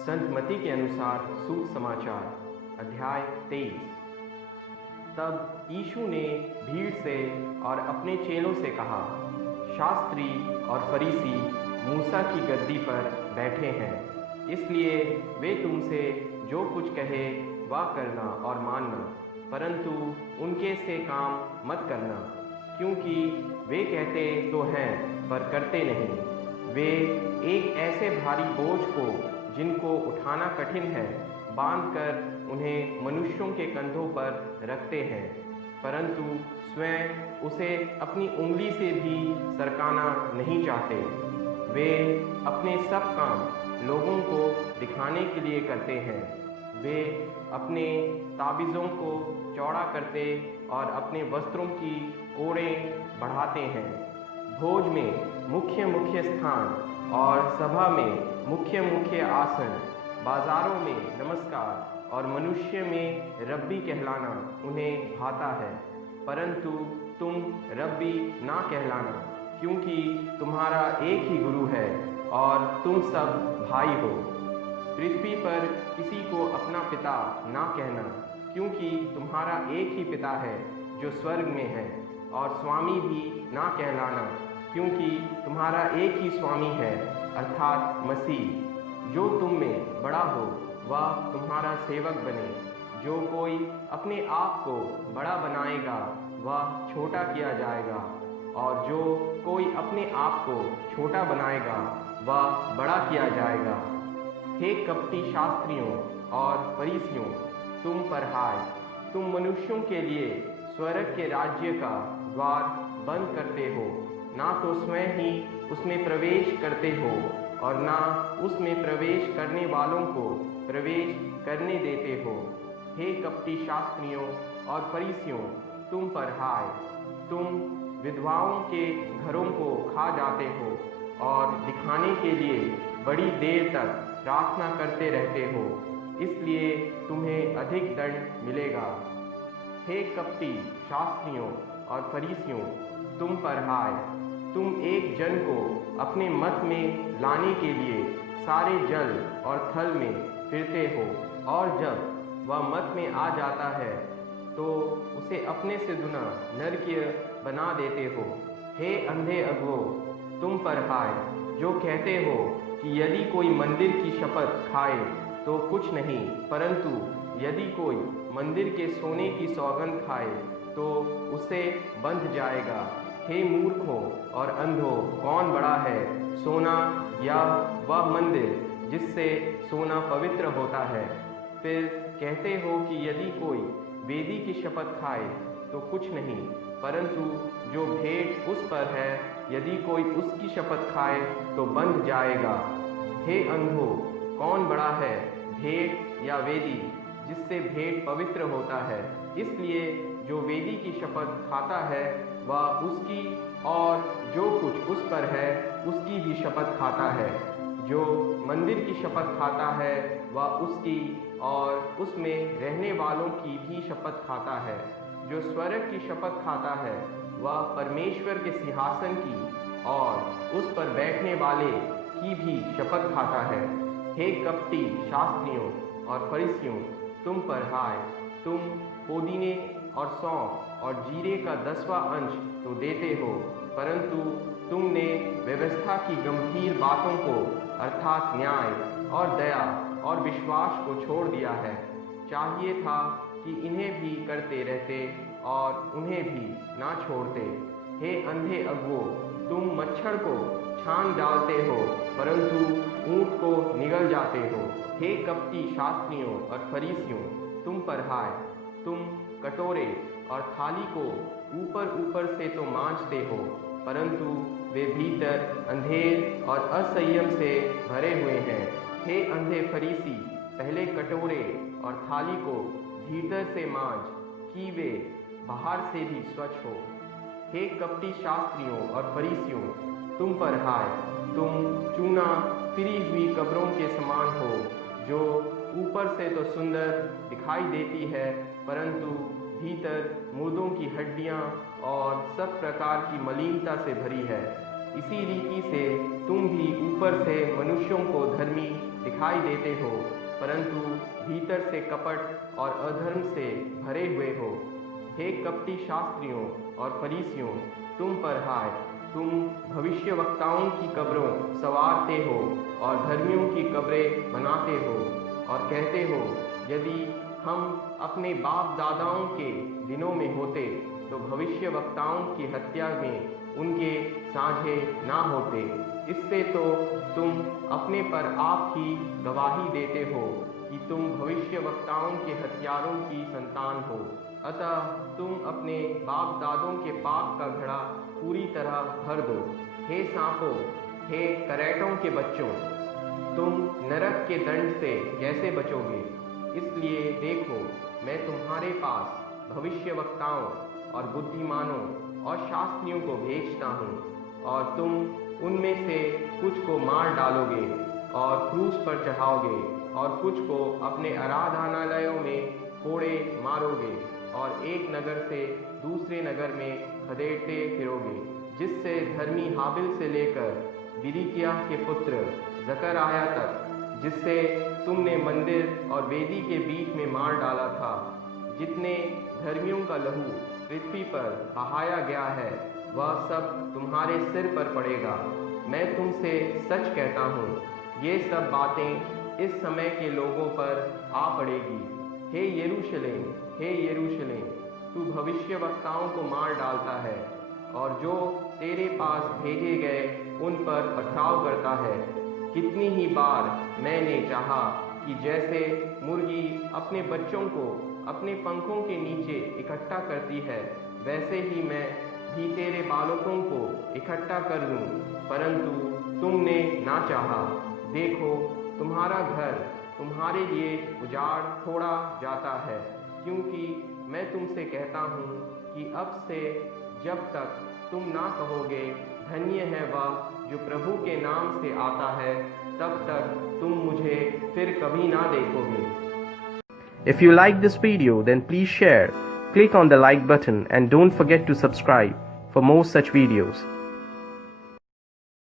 संत मती के अनुसार सुसमाचार अध्याय 23। तब यीशु ने भीड़ से और अपने चेलों से कहा, शास्त्री और फरीसी मूसा की गद्दी पर बैठे हैं, इसलिए वे तुमसे जो कुछ कहे वह करना और मानना, परंतु उनके से काम मत करना, क्योंकि वे कहते तो हैं पर करते नहीं। वे एक ऐसे भारी बोझ को जिनको उठाना कठिन है बांधकर उन्हें मनुष्यों के कंधों पर रखते हैं, परंतु स्वयं उसे अपनी उंगली से भी सरकाना नहीं चाहते। वे अपने सब काम लोगों को दिखाने के लिए करते हैं। वे अपने ताबीज़ों को चौड़ा करते और अपने वस्त्रों की कोड़ें बढ़ाते हैं। भोज में मुख्य मुख्य स्थान और सभा में मुख्य मुख्य आसन, बाजारों में नमस्कार और मनुष्य में रब्बी कहलाना उन्हें भाता है, परंतु तुम रब्बी ना कहलाना, क्योंकि तुम्हारा एक ही गुरु है और तुम सब भाई हो। पृथ्वी पर किसी को अपना पिता ना कहना, क्योंकि तुम्हारा एक ही पिता है जो स्वर्ग में है, और स्वामी भी ना कहलाना, क्योंकि तुम्हारा एक ही स्वामी है अर्थात मसीह। जो तुम में बड़ा हो वह तुम्हारा सेवक बने। जो कोई अपने आप को बड़ा बनाएगा वह छोटा किया जाएगा, और जो कोई अपने आप को छोटा बनाएगा वह बड़ा किया जाएगा। हे कपटी शास्त्रियों और फरीसियों, तुम पर हाय, तुम मनुष्यों के लिए स्वर्ग के राज्य का द्वार बंद करते हो, ना तो स्वयं ही उसमें प्रवेश करते हो और ना उसमें प्रवेश करने वालों को प्रवेश करने देते हो। हे कपटी शास्त्रियों और फरीसियों, तुम पर हाय, तुम विधवाओं के घरों को खा जाते हो और दिखाने के लिए बड़ी देर तक प्रार्थना करते रहते हो, इसलिए तुम्हें अधिक दंड मिलेगा। हे कपटी शास्त्रियों और फरीसियों, तुम पर हाय, तुम एक जन को अपने मत में लाने के लिए सारे जल और थल में फिरते हो, और जब वह मत में आ जाता है तो उसे अपने से दुना नरकीय बना देते हो। हे अंधे अगुओ, तुम पर हाय, जो कहते हो कि यदि कोई मंदिर की शपथ खाए तो कुछ नहीं, परंतु यदि कोई मंदिर के सोने की सौगंध खाए तो उसे बंध जाएगा। हे मूर्खों और अंधों, कौन बड़ा है, सोना या वह मंदिर जिससे सोना पवित्र होता है? फिर कहते हो कि यदि कोई वेदी की शपथ खाए तो कुछ नहीं, परंतु जो भेंट उस पर है यदि कोई उसकी शपथ खाए तो बंध जाएगा। हे अंधों, कौन बड़ा है, भेंट या वेदी जिससे भेंट पवित्र होता है? इसलिए जो वेदी की शपथ खाता है वह उसकी और जो कुछ उस पर है उसकी भी शपथ खाता है। जो मंदिर की शपथ खाता है वह उसकी और उसमें रहने वालों की भी शपथ खाता है। जो स्वर्ग की शपथ खाता है वह परमेश्वर के सिंहासन की और उस पर बैठने वाले की भी शपथ खाता है। हे कपटी शास्त्रियों और फरीसियों, तुम पर हाय, तुम पुदीने और सौंफ और जीरे का 10वां अंश तो देते हो, परंतु तुमने व्यवस्था की गंभीर बातों को अर्थात न्याय और दया और विश्वास को छोड़ दिया है। चाहिए था कि इन्हें भी करते रहते और उन्हें भी ना छोड़ते। हे अंधे अगुओ, तुम मच्छर को छान डालते हो परंतु ऊंट को निगल जाते हो। हे कपटी शास्त्रियों और फरीसियों, तुम पर हाय, तुम कटोरे और थाली को ऊपर ऊपर से तो मांजते हो, परंतु वे भीतर अंधेर और असंयम से भरे हुए हैं। हे अंधे फरीसी, पहले कटोरे और थाली को भीतर से मांज कि वे बाहर से भी स्वच्छ हो। हे कपटी शास्त्रियों और फरीसियों, तुम पर हाय, तुम चूना फिरी हुई कब्रों के समान हो, जो ऊपर से तो सुंदर दिखाई देती है, परंतु भीतर मुर्दों की हड्डियां और सब प्रकार की मलिनता से भरी है। इसी रीति से तुम भी ऊपर से मनुष्यों को धर्मी दिखाई देते हो, परंतु भीतर से कपट और अधर्म से भरे हुए हो। हे कपटी शास्त्रियों और फरीसियों, तुम पर हाय, तुम भविष्यवक्ताओं की कब्रों संवारते हो और धर्मियों की कब्रें बनाते हो और कहते हो, यदि हम अपने बाप दादाओं के दिनों में होते तो भविष्यवक्ताओं की हत्या में उनके साझे ना होते। इससे तो तुम अपने पर आप ही गवाही देते हो कि तुम भविष्यवक्ताओं के हत्यारों की संतान हो। अतः तुम अपने बाप दादों के पाप का घड़ा पूरी तरह भर दो। हे सांपों, हे करैटों के बच्चों, तुम नरक के दंड से कैसे बचोगे? इसलिए देखो, मैं तुम्हारे पास भविष्यवक्ताओं और बुद्धिमानों और शास्त्रियों को भेजता हूँ, और तुम उनमें से कुछ को मार डालोगे और क्रूस पर चढ़ाओगे, और कुछ को अपने आराधनालयों में कोड़े मारोगे, और एक नगर से दूसरे नगर में खदेड़ते फिरोगे, जिससे धर्मी हाबिल से लेकर बिरिक्याह के पुत्र जकरयाह तक, जिससे तुमने मंदिर और वेदी के बीच में मार डाला था, जितने धर्मियों का लहू पृथ्वी पर बहाया गया है, वह सब तुम्हारे सिर पर पड़ेगा। मैं तुमसे सच कहता हूँ, ये सब बातें इस समय के लोगों पर आ पड़ेगी। हे यरूशलेम, हे यरूशलेम, तू भविष्यवक्ताओं को मार डालता है और जो तेरे पास भेजे गए उन पर पथराव करता है। कितनी ही बार मैंने चाहा कि जैसे मुर्गी अपने बच्चों को अपने पंखों के नीचे इकट्ठा करती है, वैसे ही मैं भी तेरे बालकों को इकट्ठा कर लूं, परंतु तुमने ना चाहा। देखो, तुम्हारा घर तुम्हारे लिए उजाड़ छोड़ा जाता है, क्योंकि मैं तुमसे कहता हूँ कि अब से जब तक तुम ना कहोगे, धन्य है वह जो प्रभु के नाम से आता है, तब तक तुम मुझे फिर कभी ना देखोगे। If you like this video, then please share, click on the like button and don't forget to subscribe for more such videos.